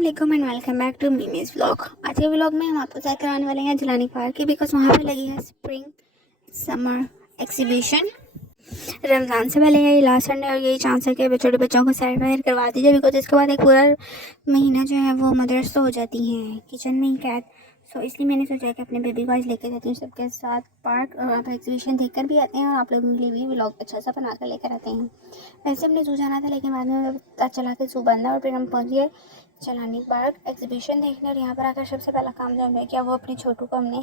वालेकुम and welcome back to Mimi's vlog. आज के व्लॉग में हम आपको चेक कराने वाले हैं जिलानी पार्क की, बिकॉज वहाँ पे लगी है स्प्रिंग समर एग्जीबिशन। रमज़ान से पहले यही लास्ट संडे और यही चांस है कि छोटे बच्चों को सैर वैर करवा दीजिए, बिकॉज इसके बाद एक पूरा महीना जो है वो मदर्स तो हो जाती हैं किचन में ही कैद। सो इसलिए मैंने सोचा कि अपने बेबी को आज लेकर जाती हूँ सबके साथ पार्क, और वहाँ पर एग्जीबिशन देख कर भी आते हैं और आप लोगों के लिए भी व्लॉग अच्छा सा बना कर लेकर आते हैं। वैसे हमने जू जाना था, लेकिन बाद में पता चला के जू बंद है, और फिर हम पहुँच गए जिलानी पार्क एग्जीबिशन देखने। और यहाँ पर आकर सबसे पहला काम जो हमने किया वो अपने छोटू को हमने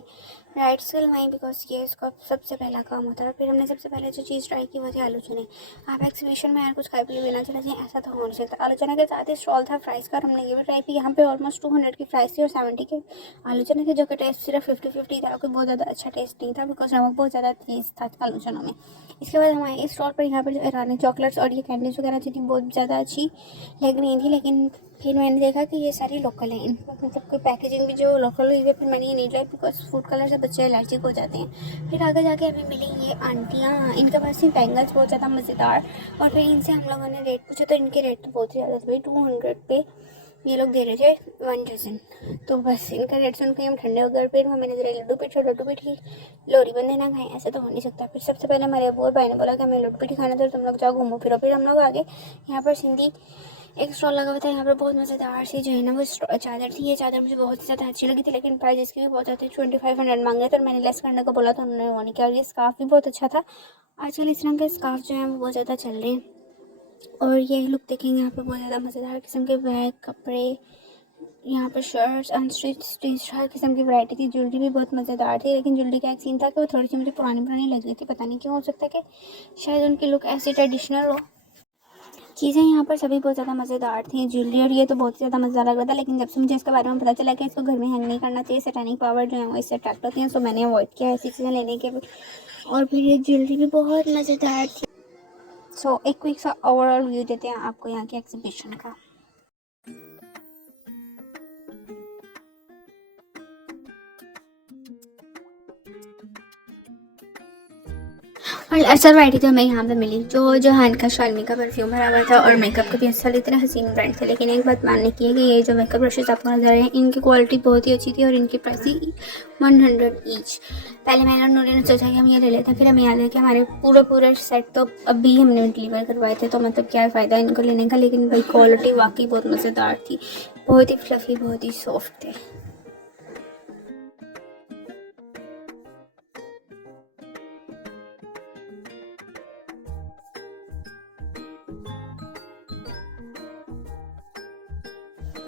राइड्स करवाई, बिकॉज ये इसका सबसे पहला काम होता है। और फिर हमने सबसे पहले जो चीज़ ट्राई की वो थी आलू चने। आप एग्जीबिशन में यार कुछ खाए पी लेना चाहिए, ऐसा तो हो नहीं सकता। आलू चने के साथ ही स्टॉल था फ्राइज़ का, हमने ये भी ट्राई की। यहाँ पे ऑलमोस्ट 200 की फ्राइज़ थी और 70 के आलू चने थे, जो कि टेस्ट सिर्फ 50-50 था, कोई बहुत ज़्यादा अच्छा टेस्ट नहीं था, बिकॉज नमक बहुत ज़्यादा तेज़ था आलू चनों में। इसके बाद हमारे इस स्टॉल पर यहाँ पर जो ईरानी चॉकलेट्स और ये कैंडीज वगैरह थी बहुत ज़्यादा अच्छी लग रही थी, लेकिन फिर मैंने देखा कि ये सारी लोकल हैं, इनका मतलब कोई पैकेजिंग भी जो लोकल हुई है। फिर मैंने ये नहीं लाई, बिकॉज फूड कलर से बच्चे एलर्जिक हो जाते हैं। फिर आगे जाके हमें मिली ये आंटियाँ, इनके पास थी बैंगल्स बहुत ज़्यादा मज़ेदार। और फिर इनसे हम लोगों ने रेट पूछा, तो इनके रेट तो बहुत ही ज़्यादा थे भाई। 200 पे ये लोग दे रहे थे 1 डज़न। तो बस इनका रेट सुन के हम ठंडे हो गए। फिर मैंने जरा लड्डू पीठ ही लोरी बंदे ना खाएं, ऐसा तो हो नहीं सकता। फिर सबसे पहले हमारे अबू और भाई ने बोला कि हमें लड्डू पीठ खाना था, तुम लोग जाओ घूमो फिरो। फिर हम लोग आगे यहाँ पर सिंधी एक स्टॉल लगा हुआ था, यहाँ पर बहुत मज़ेदार सी जो है ना वो चादर थी। ये चादर मुझे बहुत ही ज़्यादा अच्छी लगी थी, लेकिन प्राइस इसकी भी बहुत ज़्यादा 2500 मांग रहे थे, और मैंने लेस करने को बोला तो उन्होंने वो नहीं किया। ये स्कार्फ भी बहुत अच्छा था, आजकल इस रंग के स्कार्फ जो हैं वो बहुत ज़्यादा चल रहे हैं। और ये लुक देखेंगे यहाँ पे बहुत ज़्यादा मज़ेदार किस्म के बैग, कपड़े, यहाँ पर शर्ट्स, अनस्टिच हर किस्म की वैरायटी थी। ज्वेलरी भी बहुत मज़ेदार थी, लेकिन ज्वेलरी का एक सीन था कि वो थोड़ी सी मुझे पुरानी लग रही थी, पता नहीं क्यों। हो सकता है कि शायद उनकी लुक ऐसी ट्रेडिशनल हो। चीज़ें यहाँ पर सभी बहुत ज़्यादा मज़ेदार थी, ज्वेलरी और ये तो बहुत ही ज़्यादा मज़ेदार लग रहा था। लेकिन जब से मुझे इसके बारे में पता चला कि इसको घर में हैंग नहीं करना चाहिए, सैटेनिक पावर जो है वो इससे अट्रैक्ट होती हैं, सो मैंने अवॉइड किया ऐसी चीज़ें लेने के। और फिर ये ज्वेलरी भी बहुत मज़ेदार थी। सो एक क्विक सा ओवरऑल व्यू देते हैं आपको यहाँ के एग्जीबिशन का। और अच्छा वैरायटी तो हमें यहाँ पे मिली, जो हैंड का शालमी का परफ्यूम भरा हुआ था, और मेकअप का भी अच्छा, इतने हसीन ब्रांड थे। लेकिन एक बात मानने की है कि ये जो मेकअप ब्रशेज़ आपको नजर आ रहे हैं, इनकी क्वालिटी बहुत ही अच्छी थी, और इनकी प्राइस थी 100 ईच। पहले मैंने और नूरी ने सोचा कि हम ये ले लेते हैं, फिर हमें याद है कि हमारे पूरे सेट तो अभी हमने डिलीवर करवाए थे, तो मतलब क्या फ़ायदा इनको लेने का। लेकिन भाई क्वालिटी वाकई बहुत मज़ेदार थी, बहुत ही फ्लफ़ी, बहुत ही सॉफ्ट थे।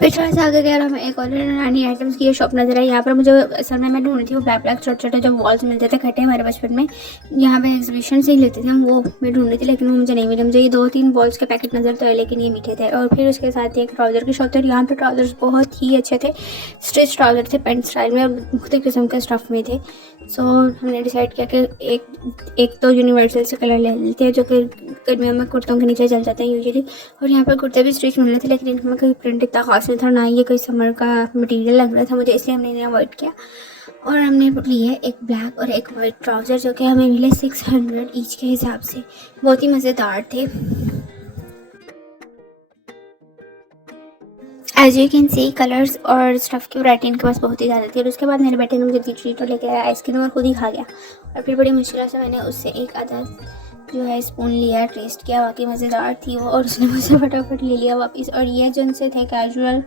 फिर थोड़ा सा आगे गया और हमें एक और रानी आइटम्स की शॉप नजर आई। यहाँ पर मुझे असल में मैं ढूंढी थी वो ब्लैक छोटे छोटे जो वॉल्स मिलते थे खट्टे हमारे बचपन में, यहाँ पे एग्जीबिशन से ही लेते थे हम, वो मैं ढूंढी थी, लेकिन वो मुझे नहीं मिले। मुझे ये 2-3 बॉल्स के पैकेट नजर तो है, लेकिन ये मीठे थे। और फिर उसके साथ ही एक ट्राउज़र की शॉप थी, और यहाँ पर ट्राउज़र्स बहुत ही अच्छे थे, स्ट्रिच ट्राउज़र थे पेंट स्टाइल में, और मुख्तलिफ किस्म के स्टफ़ में थे। सो हमने डिसाइड किया कि एक तो यूनिवर्सल से कलर ले लेते हैं, जो कि गर्मियों में कुर्तों के नीचे चल जाते हैं यूजुअली। और यहाँ पर कुर्ते भी स्टिच मिल रहे थे, लेकिन इनमें कोई प्रिंट इतना खास नहीं था, ना ये कोई समर का मटेरियल लग रहा था मुझे, इसलिए हमने इन्हें अवॉइड किया। और हमने लिए एक ब्लैक और एक वाइट ट्राउज़र, जो कि हमें मिले 600 ईच के हिसाब से, बहुत ही मज़ेदार थे। As you can see colours और स्टफ़ की वैरायटी इनके पास बहुत ही ज़्यादा थी। और उसके बाद मेरे बेटे ने मुझे चीटो लेके आया आइसक्रीम, और खुद ही खा गया। और फिर बड़ी मुश्किल से मैंने उससे एक आधा जो है स्पून लिया, टेस्ट किया, वाकई मज़ेदार थी वो, और उसने मुझे फटाफट ले लिया वापस। और ये जो उनसे थे कैजुअल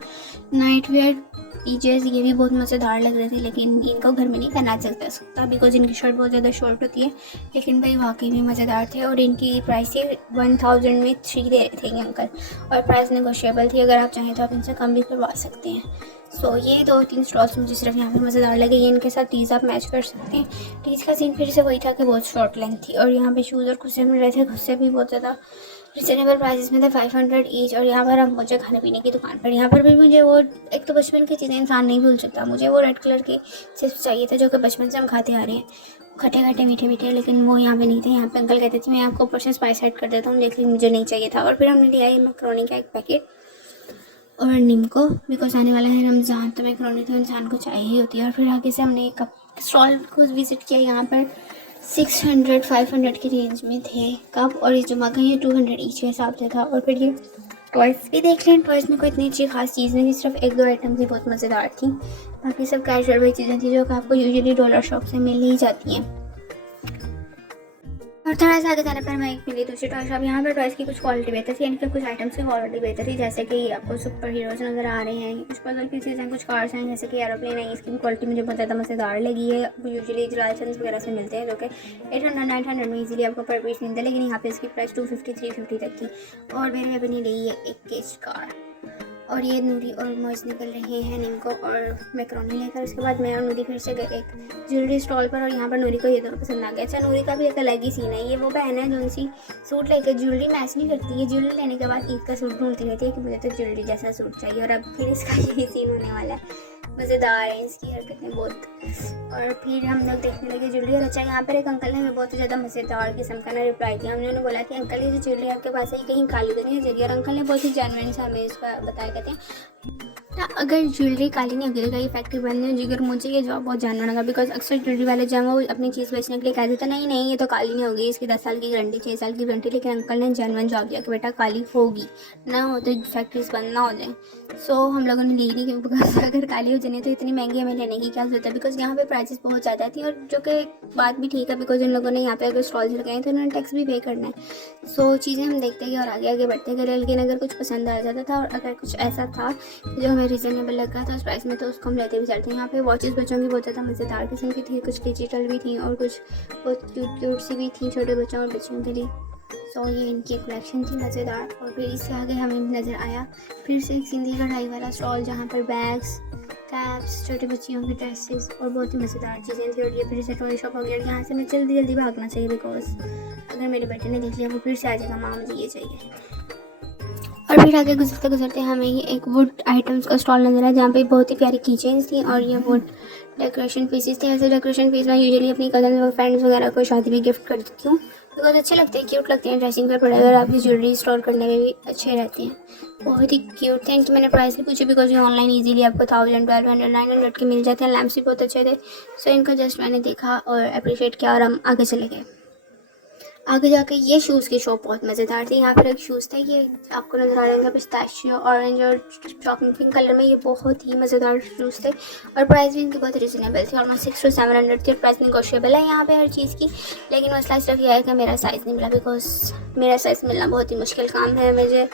नाइट वेयर पीजेस, ये भी बहुत मज़ेदार लग रहे थे, लेकिन इनको घर में नहीं पहना सकता बिकॉज इनकी शर्ट बहुत ज़्यादा शॉर्ट होती है। लेकिन भाई वाकई में मज़ेदार थे, और इनकी प्राइस ही 1000 में 3 दे रहे थे ये अंकल, और प्राइस नेगोशिएबल थी, अगर आप चाहें तो आप इनसे कम भी करवा सकते हैं। सो ये 2-3 स्टॉल्स मुझे सिर्फ यहाँ पे मज़ेदार लगे। ये इनके साथ टीज़ आप मैच कर सकते हैं। टीज़ का सीन फिर से वही था कि बहुत शॉर्ट लेंथ थी, और यहाँ पे शूज़ और खुस्से मिल रहे थे, खुस्से भी बहुत ज़्यादा रिजनेबल प्राइसेस में थे, 500 ईच। और यहाँ पर हम पहुँचे खाने पीने की दुकान पर। यहाँ पर भी मुझे वो, एक तो बचपन की चीज़ें इंसान नहीं भूल सकता, मुझे वो रेड कलर के चिप्स चाहिए थे, जो कि बचपन से हम खाते आ रहे हैं, खट्टे खट्टे मीठे मीठे, लेकिन वो यहाँ पे नहीं थे। यहाँ पे अंकल कहते थे मैं आपको ऊपर से स्पाइस ऐड कर देता हूँ, लेकिन मुझे नहीं चाहिए था। और फिर हमने लिया ये मैक्रोनी का एक पैकेट और निम्को, बिकॉज आने वाला है रमज़ान, तो मैक्रोनी तो इंसान को चाहिए ही होती है। और फिर आगे से हमने एक कप स्टॉल को विज़िट किया, यहाँ पर 600-500 की रेंज में थे कप, और ये जो मग है ये 200 ईच के हिसाब से था। और फिर ये टॉयस भी देख लें। टॉयस में कोई इतनी अच्छी खास चीज़ नहीं थी, सिर्फ एक दो आइटम्स ही बहुत मज़ेदार थी, बाकी सब कैजुअल वही चीज़ें थी जो कि आपको यूजुअली डॉलर शॉप से मिल ही जाती हैं। और थोड़ा सा आगे जाने पर मैं एक मिली दूसरी टॉय शॉप। यहाँ पर टॉयस की कुछ क्वालिटी बेहतर थी, यानी कि कुछ आइटम्स की क्वालिटी बेहतर थी, जैसे कि आपको सुपर हीरोज़ नज़र आ रहे हैं, कुछ पजल की चीज़ें, कुछ कार्स हैं, जैसे कि एरोप्लेन है, इसकी क्वालिटी मुझे बहुत ज़्यादा मज़ेदार लगी है। यूजुअली लाइसेंस वगैरह से मिलते हैं जो कि 800-900 में ईजिली आपको पर पीस मिलता है, लेकिन यहाँ पे इसकी प्राइस 250-350 तक थी। और मेरे अभी ने ली है एक केस कार। और ये नूरी और मॉइस निकल रहे हैं निम्को और मैक्रोनी लेकर। उसके बाद मैं और नूरी फिर से गए एक ज्वेलरी स्टॉल पर, और यहाँ पर नूरी को ये दोनों पसंद आ गया। अच्छा, नूरी का भी एक अलग ही सीन है, ये वो बहन है जो सी सूट लेकर ज्वेलरी मैच नहीं करती है, ज्वेलरी लेने के बाद ईद का सूट ढूंढती रहती है कि मुझे तो ज्वेलरी जैसा सूट चाहिए, और अब फिर इसका यही सीन होने वाला है। मज़ेदार है इसकी हरकतें बहुत। और फिर हम लोग देखने लगे ज्वेलरी। और अच्छा, यहाँ पर एक अंकल ने हमें बहुत ही ज़्यादा मज़ेदार किस्म का ना रिप्लाई दिया। हमने उन्हें बोला कि अंकल ये जो ज्वेलरी आपके पास है ये कहीं काली तो नहीं हो जाएगी, और अंकल ने बहुत ही जेन्युइन से हमें इसका बताया, कहते हैं अगर ज्वेलरी काली नहीं होगी तो ये फैक्ट्री बंद नहीं होगी। अगर मुझे ये जॉब बहुत जानना लगा, बिकॉज अक्सर ज्वेलरी वाले जो हैं वो अपनी चीज़ बेचने के लिए कहते थे नहीं नहीं ये तो काली नहीं होगी, इसकी 10 साल की गारंटी 6 साल की गारंटी, लेकिन अंकल ने जेन्युइन जॉब दिया कि बेटा काली होगी, ना हो तो फैक्ट्रीज बंद ना हो जाए। सो हम लोगों ने ली नहीं, क्योंकि बिकॉज अगर काली हो जाए तो इतनी महंगी हमें लेने की क्या जरूरत है, बिकॉज यहाँ पे प्राइसेस बहुत ज़्यादा थी। और जो कि बात भी ठीक है, बिकॉज इन लोगों ने यहाँ पे अगर स्टॉल्स लगाए तो उन्होंने टैक्स भी पे करना है। सो चीज़ें हम देखते गए और आगे आगे बढ़ते गए, लेकिन अगर कुछ पसंद आ जाता था और अगर कुछ ऐसा था जो हमें रीज़नेबल लगा था उस प्राइस में, तो उसको हम लेते भी चलते हैं। यहाँ पे वॉचेस बच्चों की बहुत ज़्यादा मज़ेदार किस्म की थी, कुछ डिजिटल भी थी और कुछ बहुत क्यूट क्यूट सी भी थी छोटे बच्चों और बच्चियों के लिए। सो ये इनकी कलेक्शन थी मज़ेदार। और फिर इससे आगे हमें नज़र आया फिर से एक सिंधी कढ़ाई वाला स्टॉल, जहाँ पर बैग्स, कैप्स, छोटे बच्चियों की ड्रेसेस और बहुत ही मज़ेदार चीज़ें थी। और ये फिर से टॉय शॉप हो गया, यहाँ से मैं जल्दी जल्दी भागना चाहिए, बिकॉज अगर मेरे बेटे ने देख लिया वो फिर से आ जाएगा, माँ मुझे ये चाहिए। और फिर आगे गुजरते गुजरते हमें ये एक वुड आइटम्स का स्टॉल नजर आया, जहाँ पे बहुत ही प्यारी की चेन्स थी और ये वुड डेकोरेशन पीसेस थे। ऐसे डेकोरेशन पीस मैं यूजुअली अपनी कज़न और फ्रेंड्स वगैरह को शादी में गिफ्ट कर देती हूँ, बिकॉज अच्छे लगते हैं, क्यूट लगते हैं, ड्रेसिंग पर पड़े और आपकी ज्वेलरी स्टोर करने में भी अच्छे रहते हैं। बहुत ही क्यूट थे। इनकी मैंने प्राइस भी पूछी, बिकॉज ये ऑनलाइन ईजिली आपको 1000, 1200, 900 के मिल जाते हैं। लैम्प्स भी बहुत अच्छे थे। सो इनको जस्ट मैंने देखा और अप्रिशिएट किया और हम आगे चले गए। आगे जाके ये शूज़ की शॉप बहुत मज़ेदार थी। यहाँ पर एक शूज़ था, ये आपको नज़र आ रहा होगा पिस्ताशियो ऑरेंज और चॉकलेट पिंक कलर में, ये बहुत ही मज़ेदार शूज़ थे और प्राइस भी इनकी बहुत रिजनेबल थी, ऑलमोस्ट 600 to 700 थी। और प्राइस नेगोशिएबल है यहाँ पे हर चीज़ की, लेकिन मसला सिर्फ यह है कि मेरा साइज़ नहीं मिला, बिकॉज मेरा साइज़ मिलना बहुत ही मुश्किल काम है मुझे।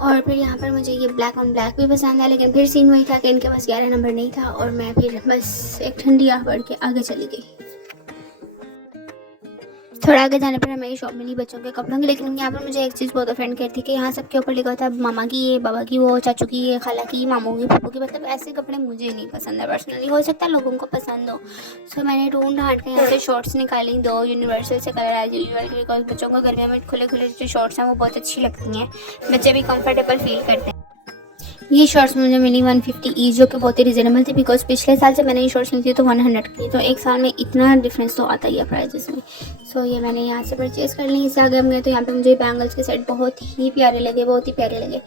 और फिर यहाँ पर मुझे ये ब्लैक ऑन ब्लैक भी पसंद है, लेकिन फिर सीन वही था कि इनके पास 11 नंबर नहीं था और मैं फिर बस एक ठंडी आह बढ़ के आगे चली गई। थोड़ा आगे जाने पर हमें ये शॉप मिली बच्चों के कपड़ों की, लेकिन यहाँ पर मुझे एक चीज़ बहुत ऑफेंड करती थी कि यहाँ सबके ऊपर लिखा था मामा की ये, बाबा की वो, चाचू की ये, खाला की, मामू की, पप्पू की। मतलब ऐसे कपड़े मुझे नहीं पसंद है पर्सनली, हो सकता है लोगों को पसंद हो। सो मैंने ढूंढ ढांट के यहाँ से शॉर्ट्स निकाली, 2 यूनिवर्सल से कलर एज यूजुअल, बिकॉज बच्चों को गर्मियों में खुले खुले जो शॉर्ट्स हैं वो बहुत अच्छी लगती हैं, बच्चे भी कंफर्टेबल फील करते हैं। ये शॉर्ट्स मुझे मिली 150 ईच, जो कि बहुत ही रिजनेबल थी, बिकॉज पिछले साल से मैंने ये शॉर्ट्स ली थी तो 100 की, तो एक साल में इतना डिफरेंस तो आता ही है प्राइजेस में। सो ये मैंने यहाँ से परचेज़ कर ली। इससे आगे हम गए तो यहाँ पे मुझे बैंगल्स के सेट बहुत ही प्यारे लगे, बहुत ही प्यारे लगे,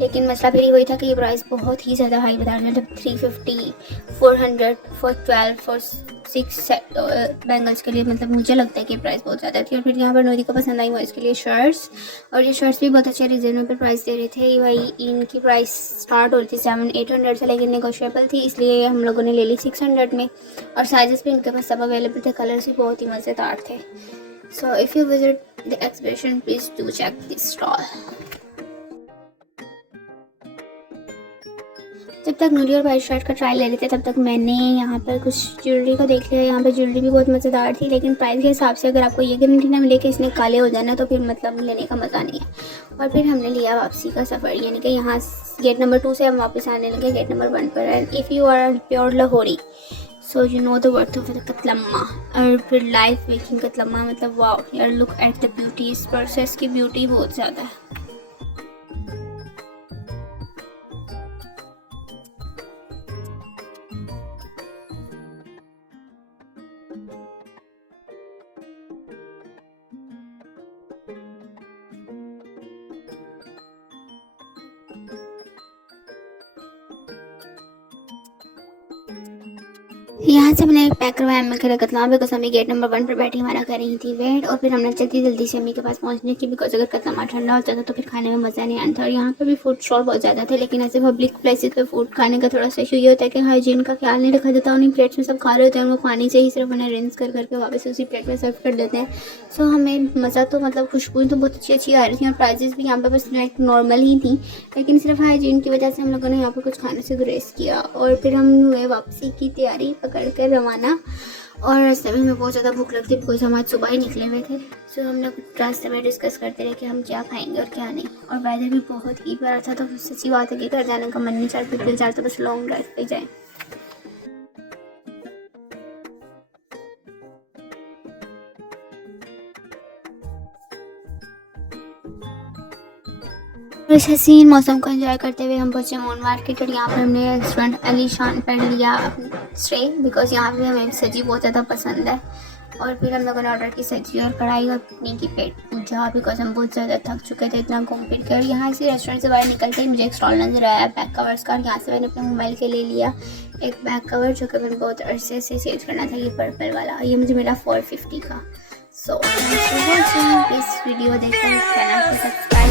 लेकिन मसला फिर वही था कि ये प्राइस बहुत ही ज़्यादा हाई बता रहे हैं, मतलब 350, 400 फॉर 12 फॉर 6 बैंगल्स के लिए। मतलब मुझे लगता है कि प्राइस बहुत ज़्यादा थी। और फिर यहाँ पर नोदी को पसंद आई वो इसके लिए शर्ट्स, और ये शर्ट्स भी बहुत अच्छे रिजनेबल प्राइस दे रहे थे। वही इनकी प्राइस स्टार्ट हो रही थी 700-800 से, लेकिन नेगोशिएबल थी, इसलिए हम लोगों ने ले ली 600 में। और साइजेस भी इनके पास सब अवेलेबल थे, कलर्स भी बहुत ही मज़ेदार थे। So if you visit the exhibition please do check this stall. जब तक नूरी और वाइट शर्ट का ट्रायल ले रहे थे तब तक मैंने यहाँ पर कुछ ज्वेलरी को देख लिया। यहाँ पर ज्वेलरी भी बहुत मज़ेदार थी, लेकिन प्राइस के हिसाब से अगर आपको ये गारंटी ना मिले कि इसने काले हो जाना तो फिर मतलब लेने का मज़ा नहीं है। और फिर हमने लिया वापसी का सफ़र, यानी कि यहाँ गेट नंबर 2 से हम वापस आने लगे गेट नंबर 1 पर। And if you are pure Lahori so you know the worth of katlamma. और फिर लाइफ मेकिंग कतलम्मा, मतलब वाओ यार, लुक एट द ब्यूटी, इस प्रोसेस की ब्यूटी बहुत ज़्यादा है। यहाँ से हमने पैक करवाया अम्मी के रतलाम बिकॉज अम्मी गेट नंबर 1 पर बैठी हमारा कर रही थी वेट, और फिर हमने जल्दी जल्दी से अम्मी के पास पहुँचने की, बिकॉज अगर कतमा ठंडा हो जाता तो फिर खाने में मज़ा नहीं आता। और यहाँ पर भी फूड स्टॉल बहुत ज़्यादा थे, लेकिन ऐसे पब्लिक प्लेसेस पे फूड खाने का थोड़ा सा इशू ये होता है कि हाइजीन का ख्याल नहीं रखा जाता। उन्हीं प्लेट्स में सब खा रहे होते हैं, उनको पानी से ही सिर्फ उन्हें रिंस कर करके वापस उसी प्लेट में सर्व कर देते हैं। सो हमें मज़ा तो मतलब खुशबू तो बहुत अच्छी अच्छी आ रही थी, और प्राइजेस भी यहाँ पर बस लाइक नॉर्मल ही थी, लेकिन सिर्फ हाइजीन की वजह से हम लोगों ने यहाँ पर कुछ खाने से गुरेज किया। और फिर हम हुए वापसी की तैयारी पकड़ कर रवाना। और रास्ते में हमें बहुत ज़्यादा भूख लगती है बिकॉज हम आज सुबह ही निकले हुए थे। सो हम लोग रास्ते में डिस्कस करते रहे कि हम क्या खाएंगे और क्या नहीं। और वेदर भी बहुत ही प्यारा था, तो सच्ची बात है कि घर जाने का मन नहीं चाहता, पिछले चार तो बस लॉन्ग ड्राइव पे जाए। और इस हसीन मौसम को एंजॉय करते हुए हम पहुँचे मून मार्केट, और यहाँ पर हमने रेस्टोरेंट अलीशान पर लिया स्टे, बिकॉज यहाँ पे हमें सब्जी बहुत ज़्यादा पसंद है। और फिर हम लोगों ने ऑर्डर की सब्जी और कढ़ाई और पनीर की पेट पूजा, बिकॉज हम बहुत ज़्यादा थक चुके थे इतना घूम फिर कर। यहाँ से रेस्टोरेंट से बाहर निकलते ही मुझे एक स्टॉल नज़र आया बैक कवर्स का, और यहाँ से मैंने अपने मोबाइल के ले लिया एक बैक कवर जो कि मैंने बहुत अरसे से चेंज करना था, ये पर्पल वाला। ये मुझे मिला 450 का। सो प्लीज़ वीडियो देखकर चैनल को सब्सक्राइब